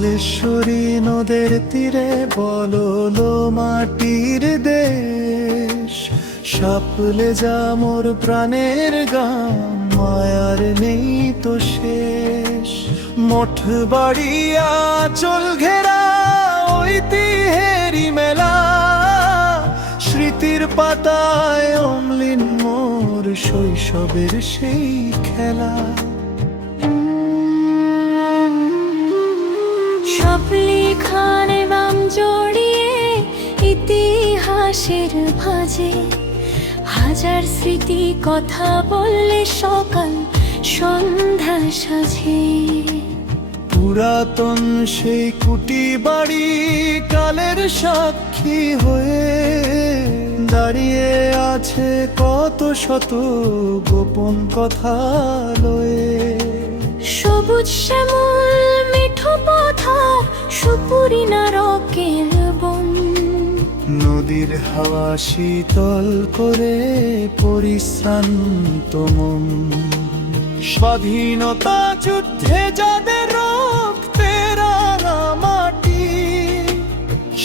জলেশ্বরী নদের তীরে বললো মাটির দেশ, সাপলে যা মোর প্রাণের গান, মায়ার নেই তো শেষ। মঠ বাড়িয়া চল ঘেরা ঐতিহেরি মেলা, স্মৃতির পাতায় অম্লিন মোর শৈশবের সেই খেলা। সব লেখানে বাম জড়িয়ে ইতিহাসের ভাঁজে, হাজার স্মৃতি কথা বললে সকাল সন্ধ্যা সাজে। পুরাতন সেই কুটি বাড়ি কালের সাক্ষী হয়ে দাঁড়িয়ে আছে কত শত গোপন কথা লয়ে। সবুজ শ্যামল মিঠো পথার সুপুরি নারকেল বন, নদীর হাওয়া শীতল করে পরিশ্রান্ত মন। স্বাধীনতা যুদ্ধে যাদের রক্তে রাঙা মাটি,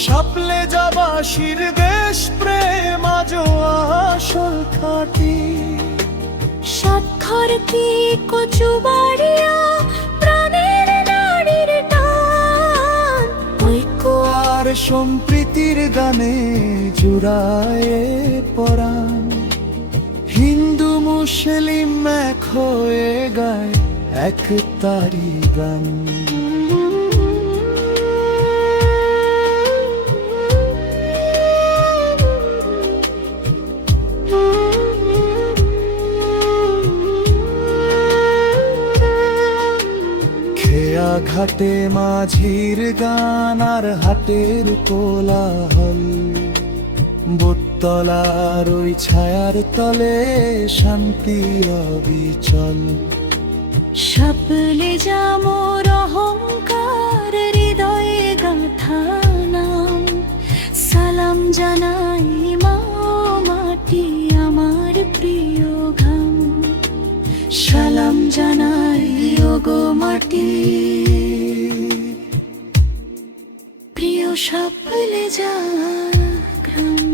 সাপলে যাবাসীর দেশ প্রেম আজও আসল খাঁটি। স্বাক্ষর কি কচু বাড়িয়া প্রাণের নারীর টান, ঐক্য আর সম্প্রীতির গানে জুড়ায় পরাণ। হিন্দু মুসলিম এক হয়ে গায় এক তারি গান। খেয়া ঘাটে মাঝির গান আর হাটের কোলাহল, বোটতলার ওই ছায়ার তলে শান্তি অবিচল। সাপলে যা মোর অহংকার হৃদয়ে গাঁথা নাম, সালাম জানাই মা মাটি আমার প্রিয় ঘাম। সালাম জানাই ওগো মাটি, প্রিয় সাপলে যা গ্রাম।